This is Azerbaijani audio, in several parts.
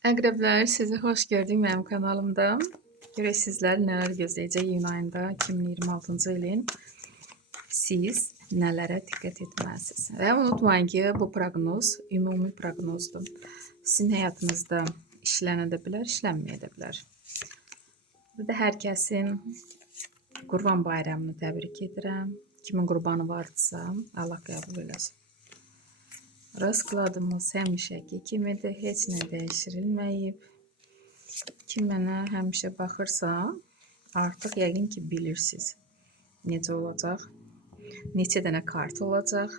Əqrəblər, sizi xoş gördük mənim kanalımda. Görək sizlər nələr gözləyəcək iyun ayında 2026-cı ilin siz nələrə diqqət etməlisiniz. Və unutmayın ki, bu proqnoz ümumi proqnozdur. Sizin həyatınızda işlənə də bilər, işlənməyə də bilər. Burada hər kəsin Qurban Bayramını təbrik edirəm. Kimin qurbanı vardısa, Allah qəbul eləsin. Raskladımız həmişəki kimidir, heç nə dəyişdirilməyib. Kim mənə həmişə baxırsa, artıq yəqin ki bilirsiniz necə olacaq, neçə dənə kart olacaq.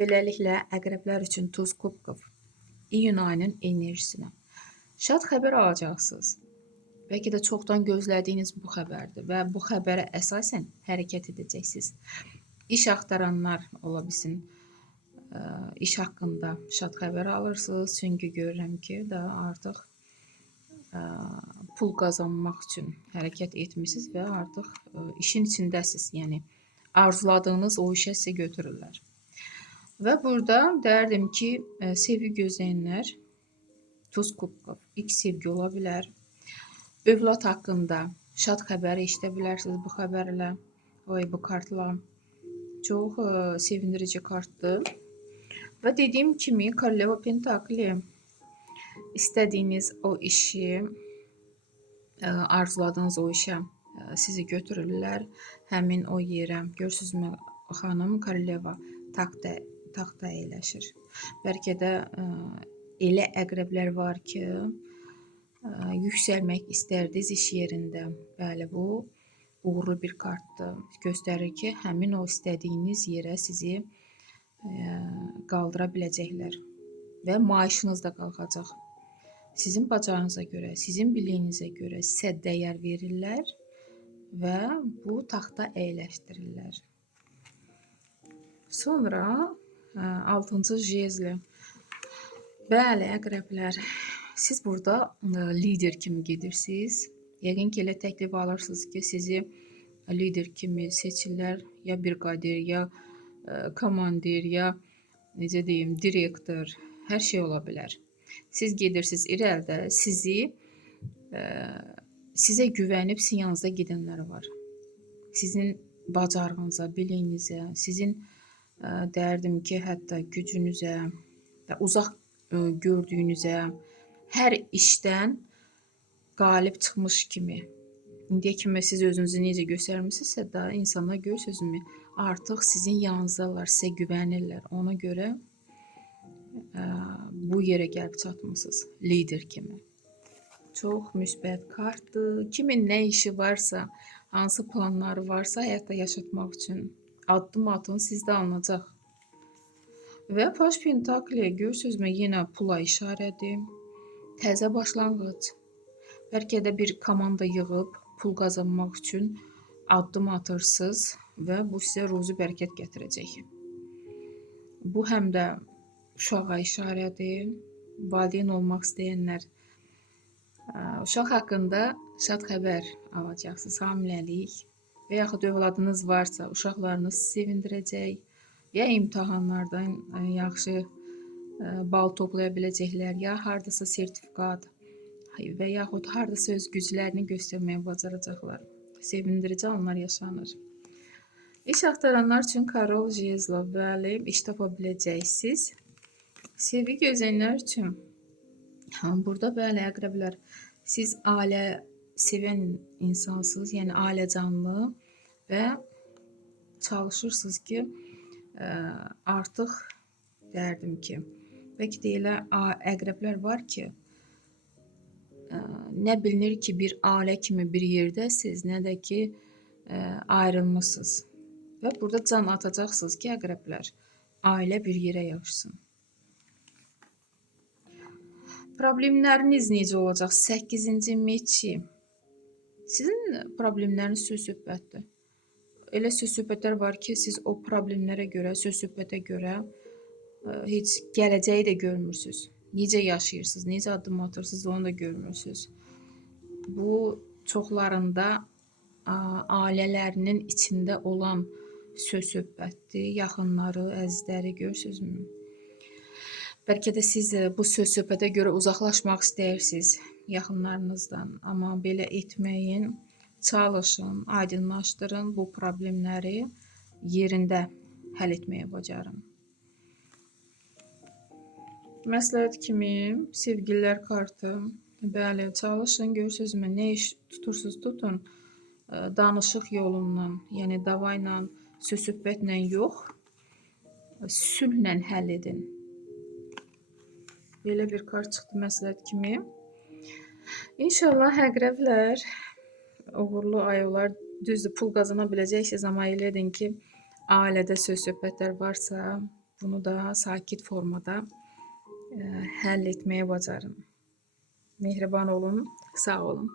Beləliklə, əqrəblər üçün tuz kubkov iyun ayının enerjisinə. Şad xəbər alacaqsınız. Bəlkə də çoxdan gözlədiyiniz bu xəbərdir və bu xəbərə əsasən hərəkət edəcəksiniz. İş axtaranlar ola bilsin, iş haqqında şad xəbər alırsınız. Çünki görürəm ki, artıq pul qazanmaq üçün hərəkət etmisiniz və artıq işin içindəsiniz. Yəni arzuladığınız o işə sizə götürürlər. Və burada derdim ki, sevgi gözləyənlər tuz kubkov, ilk sevgi ola bilər. Övlad haqqında şad xəbəri eşidə bilərsiniz bu xəbərlə. Bu kartla çox sevindirici kartdır. Və dediyim kimi, Koroleva Pentakli istədiyiniz o işi, arzuladığınız o işə sizi götürürlər. Həmin o yerə. Görürsünüzmü, xanım Koroleva taxta əyləşir. Bəlkə də elə əqrəblər var ki, yüksəlmək istərdiniz iş yerində. Bəli, bu uğurlu bir kartdır. Göstərir ki, həmin o istədiyiniz yerə sizi qaldıra biləcəklər və maaşınız da qalxacaq. Sizin bacarığınıza görə, sizin biliyinizə görə sizə dəyər verirlər və bu taxta əyləşdirirlər. Sonra 6-cı jezli. Bəli, əqrəblər, siz burada lider kimi gedirsiniz. Yəqin ki, elə təklif alırsınız ki, sizi lider kimi seçirlər, ya briqadir, ya komandir, ya necə deyim, direktor, hər şey ola bilər. Siz gedirsiniz irəlidə, sizə güvənib sizin yanınızda gedənlər var. Sizin bacarığınıza, biliyinizə, sizin derdim ki, hətta gücünüzə və uzaq gördüyünüzə, hər işdən qalib çıxmış kimi. İndiyə kimi siz özünüzü necə göstərmişsinizsə da, insanlar görürsünüzmü, artıq sizin yanınızdalar, sizə güvənirlər. Ona görə bu yerə gəlib çatmışsınız lider kimi. Çox müsbət kartdır. Kimin nə işi varsa, hansı planları varsa həyatda yaşatmaq üçün addım atın, sizdə alınacaq. Və Paş Pentakli görürsünüzmü, yenə pula işarədir. Təzə başlanğıc. Bəlkə də bir komanda yığıb pul qazanmaq üçün addım atırsınız və bu sizə ruzi bərəkət gətirəcək. Bu həm də uşağa işarədir. Valideyn olmaq istəyənlər uşaq haqqında şad xəbər alacaqsınız. Hamiləlik və yaxud övladınız varsa, uşaqlarınız sevindirəcək. Ya imtahanlardan yaxşı bal toplaya biləcəklər, ya hardasa sertifikat və yaxud hardasa öz güclərini göstərməyə bacaracaqlar. Sevindirici anlar yaşanır. İş axtaranlar üçün Karol Jezlov, bəli, iş tapa biləcəksiniz. Sevgi gözləyənlər üçün burada bəli, əqrəblər, siz ailə sevən insansınız, yəni ailə canlı və çalışırsınız ki, artıq derdim ki, bəlkə də elə əqrəblər var ki, nə bilinir ki, bir ailə kimi bir yerdəsiz, nə də ki, ayrılmışsınız. Və burada can atacaqsınız ki, əqrəblər, ailə bir yerə yaşasın. Problemləriniz necə olacaq? 8-ci meçi. Sizin problemləriniz söz-söhbətdir. Elə söz-söhbətlər var ki, siz o problemlərə görə, söz-söhbətə görə heç gələcəyi də görmürsünüz. Necə yaşayırsınız, necə addım atırsınız, onu da görmürsünüz. Bu çoxlarında ailələrinin içində olan söz-söhbətdir, yaxınları, əzizləri görürsünüzmü? Bəlkə də siz bu söz-söhbətə görə uzaqlaşmaq istəyirsiniz yaxınlarınızdan, amma belə etməyin. Çalışın, aydınlaşdırın bu problemləri yerində həll etməyə bacarın. Məsləhət kimi sevgililər kartı. Bəli, çalışın, görürsünüzmü, nə iş tutursunuz tutun, danışıq yolundan, yəni davayla, söz-söhbətlə yox, sülhlə həll edin. Belə bir kart çıxdı məsləhət kimi. İnşallah əqrəblər, uğurlu ay olar. Düzdür, pul qazana biləcəksiniz, amma elə edin ki, ailədə söz-söhbətlər varsa, bunu da sakit formada həll etməyə bacarın. Mehriban olun, sağ olun.